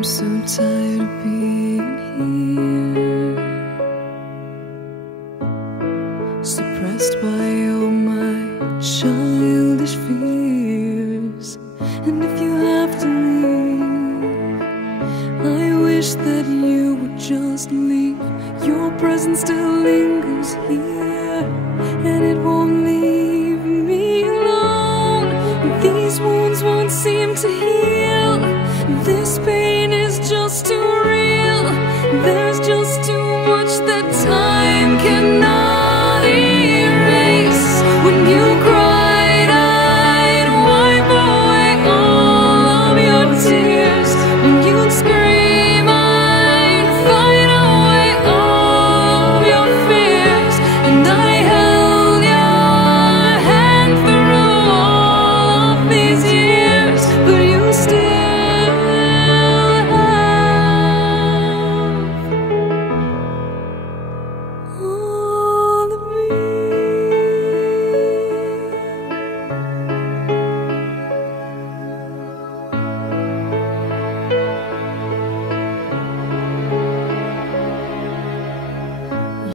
I'm so tired of being here, suppressed by all my childish fears. And if you have to leave, I wish that you would just leave. Your presence still lingers here, and it won't leave me alone. These wounds won't seem to heal. This pain is just too real. There's just